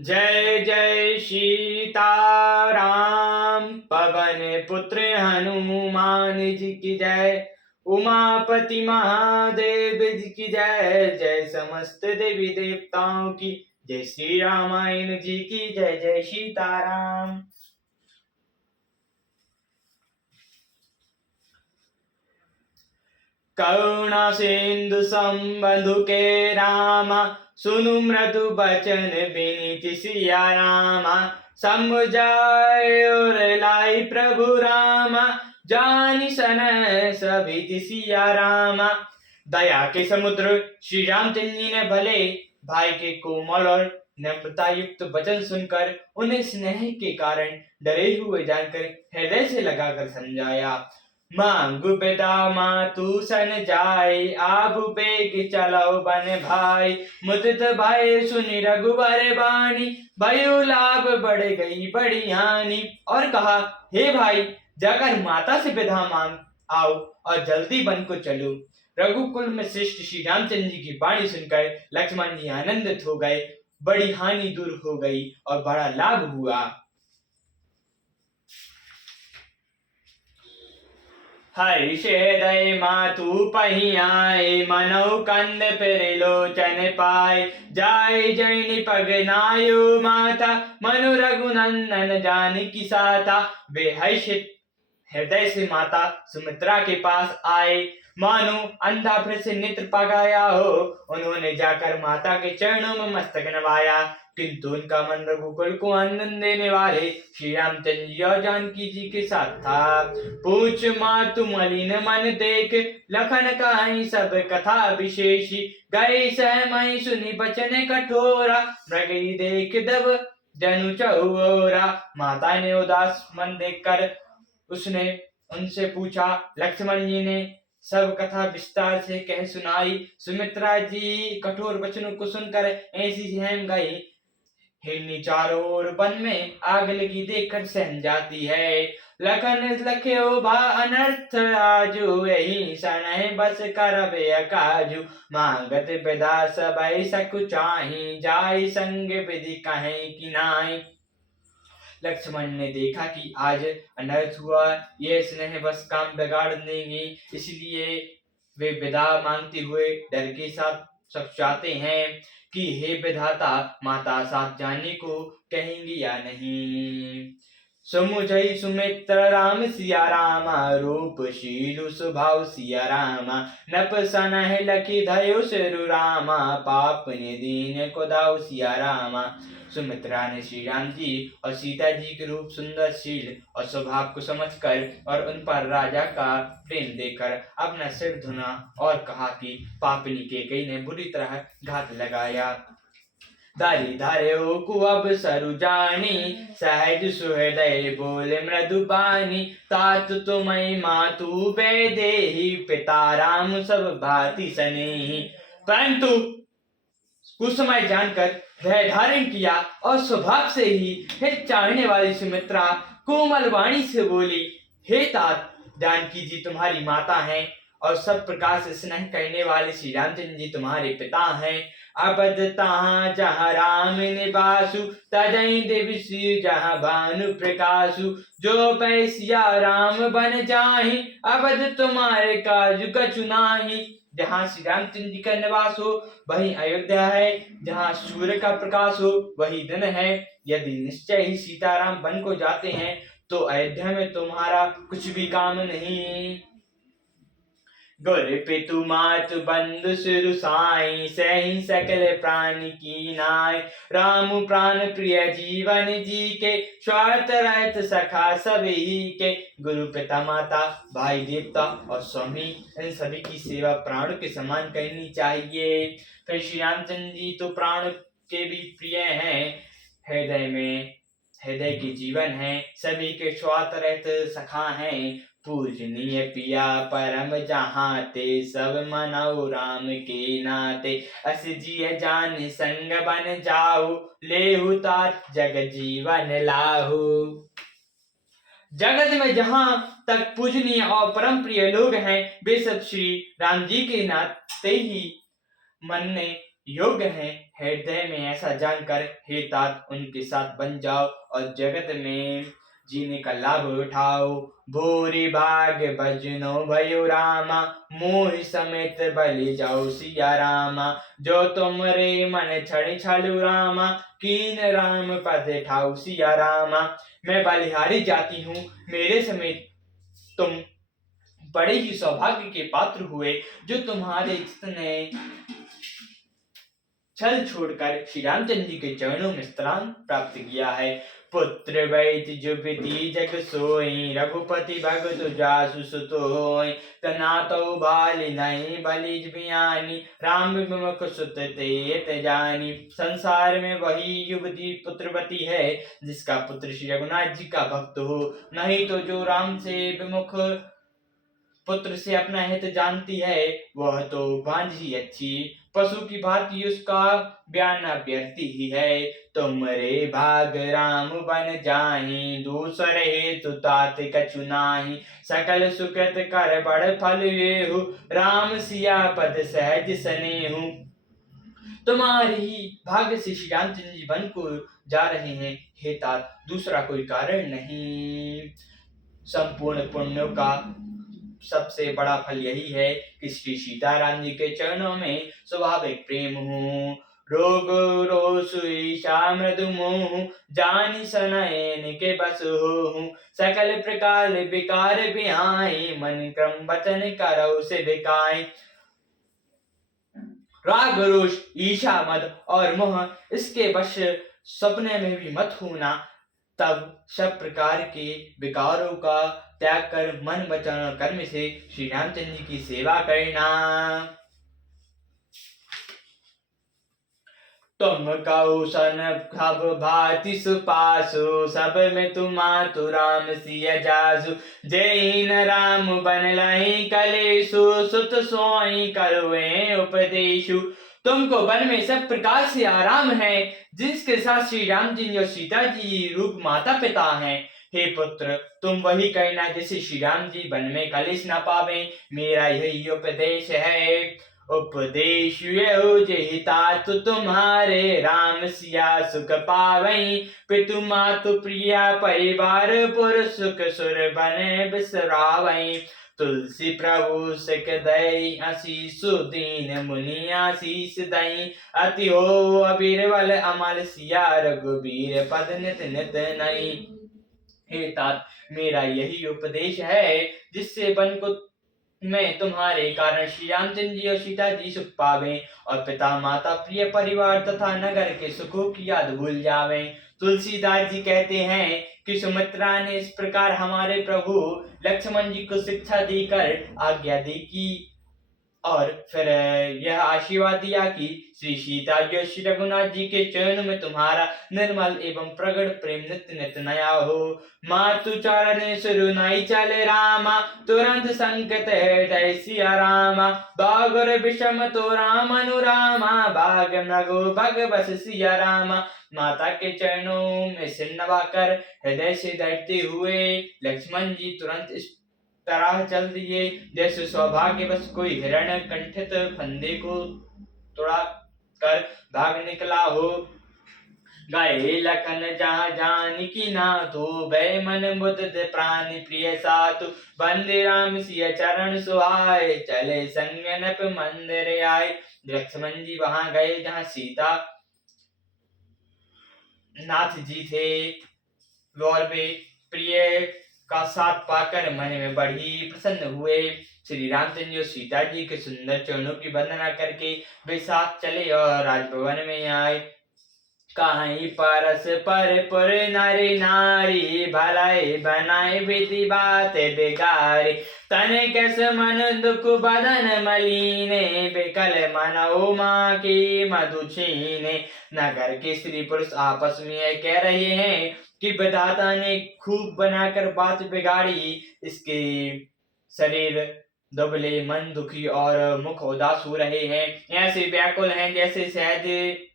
जय जय सीताराम। पवन पुत्र हनुमान जी की जय। उमापति महादेव जी की जय। जय समस्त देवी देवताओं की जय। श्री रामायण जी की जय। जय सीताराम। करुणा सिंधु संबंधु के रामा, सुनु मृदु बचन विनीति सिया रामा। समुझाए और लाई प्रभु रामा, जानि सन सभी सिया रामा। दया के समुद्र श्री रामचंद्र जी ने भले भाई के कोमल और नम्रता युक्त वचन सुनकर उन्हें स्नेह के कारण डरे हुए जानकर हृदय से लगाकर समझाया। मांगु बेटा मातु सन जाय, आबु बेग चलो बन भाई। मुदित भाई सुनि रघुबर बानी, भयो लाभ बढ़ गई बड़ी हानि। और कहा, हे भाई, जाकर माता से विदा मांग आओ और जल्दी वन को चलो। रघुकुल में श्रेष्ठ श्री रामचंद्र जी की वाणी सुनकर लक्ष्मण जी आनंदित हो गए। बड़ी हानि दूर हो गई और बड़ा लाभ हुआ। हर्ष हृदय मातु पही आए, मनौ कंद फिर लोचन पाए। जाय जैनि पग नायो माता, मनु रघुनंदन जानकी साता। वे हर्षित हृदय से माता सुमित्रा के पास आए, मानो अंधा फिर से नेत्र पगाया हो। उन्होंने जाकर माता के चरणों में मस्तक नवाया, किंतु उनका मन रघुकुल को आनंद देने वाले श्री रामचंद्र जी और जानकी जी के साथ था। पूछ मातु मलिन मन देख, लखन कहाई सब कथा विशेषी। गए सहमय सुनि बचन कठोरा, मृगी देख दब जनु चहुओरा। माता ने उदास मन देखकर उसने उनसे पूछा। लक्ष्मण जी ने सब कथा विस्तार से कह सुनाई। सुमित्रा जी कठोर वचनों को सुनकर ऐसी सहम गई। हिरनी चारों ओर वन में आग लगी देखकर सहम जाती है। लखन लख्यो भा अनर्थ आजू, यही सनहि बस करबे अकाजू। मांगत विदा सबइ सकुचाहि, जाय संग विधि कहीं कि नाई। लक्ष्मण ने देखा कि आज अनर्थ हुआ, ये स्नेह बस काम बिगाड़ देंगे, इसलिए वे विदा मांगते हुए डर के साथ सकुचाते हैं कि हे विधाता, माता साथ जाने को कहेंगी या नहीं। सुमुझई सुमित्र राम सिया रामा, रूप शीलु स्वभाव सिया रामा। नप सनह लखी धयो सिरु रामा, पाप निदीन को दाऊ सिया रामा। सुमित्रा ने श्री राम जी और सीता जी के रूप, सुंदर शील और स्वभाव को समझकर और उन पर राजा का प्रेम देकर अपना सिर धुना और कहा कि पापनी कैकेयी ने बुरी तरह घात लगाया। दारी धार्यो कुअब सरु जानी, सहज सुहृदय बोले मृदु बानी। तात तुमई मातु बेदेहि, पिता राम सब भांति स्नेही। परंतु कुछ समय जानकर भय धारण किया और स्वभाव से ही हित चाहने वाली सुमित्रा कोमल वाणी से बोली, हे तात, जानकी जी तुम्हारी माता हैं और सब प्रकार से स्नेह करने वाले श्री रामचंद्र जी तुम्हारे पिता हैं। अबद तहाँ जहाँ राम निवासु, तजई देवी श्री जहाँ भानु प्रकाशु। जो पैसिया राम बन जाहि, अबद तुम्हारे काज कछु नाहि। जहाँ श्री रामचंद्र जी का निवास हो वही अयोध्या है, जहाँ सूर्य का प्रकाश हो वही दिन है। यदि निश्चय ही सीताराम वन को जाते हैं तो अयोध्या में तुम्हारा कुछ भी काम नहीं। गुर पितु मातु बंधु सुरु साई, सही सकल प्राणी की नाय। राम प्राण प्रिय जीवन जी के, स्वार्थ रहित सखा सभी के। गुरु पिता माता भाई देवता और स्वामी, इन सभी की सेवा प्राण के समान करनी चाहिए। फिर श्री रामचंद्र जी तो प्राण के भी प्रिय हैं, हृदय के जीवन है, सभी के स्वार्थ रहित सखा हैं। पूजनीय पिया परम जहाँ ते, सब मनाओ राम के नाते। अस जिय जान संग बन जाऊ, लेहु तात जग जीवन लाहू। जगत में जहाँ तक पूजनीय और परम प्रिय लोग हैं, वे सब श्री राम जी के नाते ही मानने योग्य हैं, हृदय में ऐसा जानकर हे तात उनके साथ बन जाओ और जगत में जीने का लाभ उठाओ। भूरी भाग भजनो भयो रामा, मोहि समेत बलि जाओ सिया रामा। जो तुमरे मन छड़ छालु रामा, कीन राम पद ठाऊ सिया रामा। मैं बलिहारी जाती हूँ, मेरे समेत तुम बड़े ही सौभाग्य के पात्र हुए, जो तुम्हारे जितने छल छोड़कर श्री रामचंद्र जी के चरणों में स्थान प्राप्त किया है। पुत्र वैत जुबती जग सोई, रघुपति भगत जासु सुत होय। तना तो बाली नहीं बलिज बियानी, राम विमुख सुत ते जानी। संसार में वही युवती पुत्रवती है, जिसका पुत्र श्री रघुनाथ जी का भक्त हो। नहीं तो जो राम से विमुख पुत्र से अपना हित जानती है, वह तो बांझ ही अच्छी, पशु की भांति उसका बयान व्यर्थी ही है। तुमरे भाग राम बन जाहि, दूसर हेतु तात कछु नाहि। सकल सुकृत कर बड़ फल येहु, राम सिया पद सहज सनेहु। तुम्हारे ही भाग्य से श्री रामचंद्र जी वन को जा रहे हैं हे तात, दूसरा कोई कारण नहीं। संपूर्ण पुण्यों का सबसे बड़ा फल यही है कि श्री सीताराम जी के चरणों में स्वाभाविक प्रेम हो। रोग रोष ईर्षा मृदु मोह, जानि सनयन के बस हो। सकल प्रकार विकार बिहाई, मन क्रम वचन करौ से बिकाई। राग रोष ईर्षा मद और मोह, इसके वश सपने में भी मत होना। तब सब प्रकार के विकारों का त्याग कर मन वचन और कर्म से श्री रामचंद्र जी की सेवा करना। तुम कौशन खब भाति सुपासु, सब में तुमातु राम सिय जासु। जैन राम बन लहि कलेसु, सुत सोई करुए उपदेशु। तुमको वन में सब प्रकार से आराम है, जिसके साथ श्री राम जी और सीता जी रूप माता पिता हैं। हे पुत्र, तुम वही करना जिसे श्री राम जी वन में कलेश न पावे। मेरा यही उपदेश है। उपदेश हितातु तुम्हारे, राम सिया सुख पावई। पितु मातु प्रिया परिवार, पुर सुख सुर बने बिसरावई। तुलसी प्रभु सिख दई, आशीषु दीन मुनि आशीष दई। अति हो अबीरबल अमल सिया, रघुबीर पद नित नित नई। हे तात, मेरा यही उपदेश है जिससे वन को में तुम्हारे कारण श्री रामचंद्र जी और सीता जी सुख पावे और पिता माता प्रिय परिवार तथा नगर के सुखों की याद भूल जावे। तुलसीदास जी कहते हैं कि सुमित्रा ने इस प्रकार हमारे प्रभु लक्ष्मण जी को शिक्षा देकर आज्ञा दी की और फिर यह आशीर्वाद दिया कि श्री सीता जी और श्री रघुनाथ जी के चरण में तुम्हारा निर्मल एवं प्रगट प्रेम नित्य नित्य नया हो। मातु चरण सुरुनाई चल रामा, तुरंत संकट हटै सिया रामा। बागुर विषम तो राम अनुरामा, बाग मृगो भग बस सिया रामा। माता के चरणों में सिर नवाकर हृदय से डरते हुए लक्ष्मण जी तुरंत इस तरह चल दिए जैसे सौभाग्यवश कोई हिरण कंठित फंदे को तोड़ा कर भाग निकला हो। गए लखन जहाँ जानकी नाथु, भय मन मुदित प्राण प्रिय सातु। बंदे राम सिय चरण सुहाए, चले संग नप मंदिर आए। लक्ष्मण जी वहां गए जहाँ सीता नाथ जी थे और वे प्रिय का साथ पाकर मन में बड़ी प्रसन्न हुए। श्री रामचंद्र और सीता जी के सुंदर चरणों की वंदना करके वे साथ चले और राजभवन में आए। कहीं परस पर पुर नरी नारी, भलाई बनाए विधि बात बिगारी। तने कैस मन दुख बदन मलीने, बिकल मनौ माँ की मधु छीने। नगर के स्त्री पुरुष आपस में कह रहे हैं कि विधाता ने खूब बनाकर बात बिगाड़ी। इसके शरीर दुबले, मन दुखी और मुख उदास हो रहे हैं। ऐसे व्याकुल हैं जैसे शहद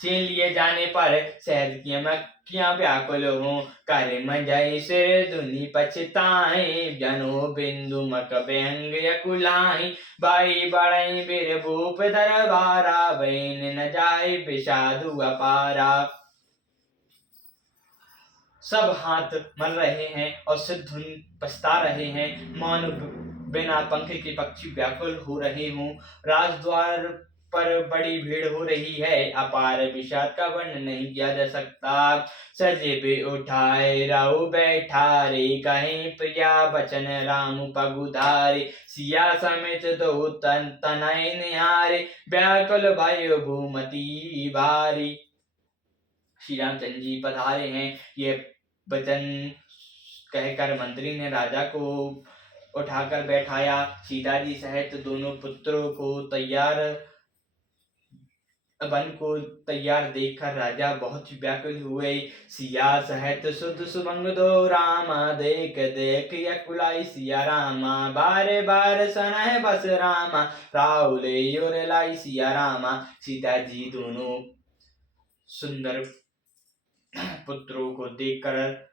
छीन लिए जाने पर शहद की मक्खियां व्याकुल हों, कर मंजई सिर दुनि पछताएं, जनो बिंदु मक व्यंग यकुलाएं, बाई बड़ई बीर भूप दरबारा, बहन न जाए विषादु अपारा। सब हाथ मल रहे हैं और सिद्धुन पछता रहे हैं, मानो बिना पंख के पक्षी व्याकुल हो रहे हों। राजद्वार पर बड़ी भीड़ हो रही है, अपार विषाद का वर्णन नहीं किया जा सकता। सजे पे उठाए राहु बैठारे, कहीं प्रिया बचन राम पगुधारे, सिया समेत दो तन तनय निहारे, व्याकुल भयो भूमति भारी। श्री रामचंद्र जी पधारे हैं, ये वचन कहकर मंत्री ने राजा को उठाकर बैठाया। सीता जी सहित दोनों पुत्रों को वन को तैयार देखकर राजा बहुत व्याकुल हुए। सिया सहित सुध सुमंग दो रामा, देख देख यकुलाई सिया रामा, बारे बार सनह बस रामा, राहुले और लाई सिया रामा। सीता जी दोनों सुंदर पुत्रों को देखकर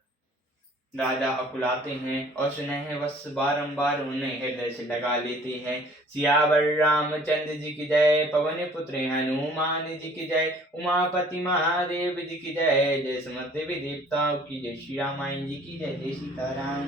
राजा अकुलाते हैं और स्नेहवश बारंबार उन्हें हृदय से लगा लेते हैं। सियावर रामचंद्र जी की जय, पवन पुत्र हनुमान जी की जय, उमापति महादेव जी की जय, जय समस्त देवी देवताओं की जय, श्री रामायण जी की जय, जय सीताराम।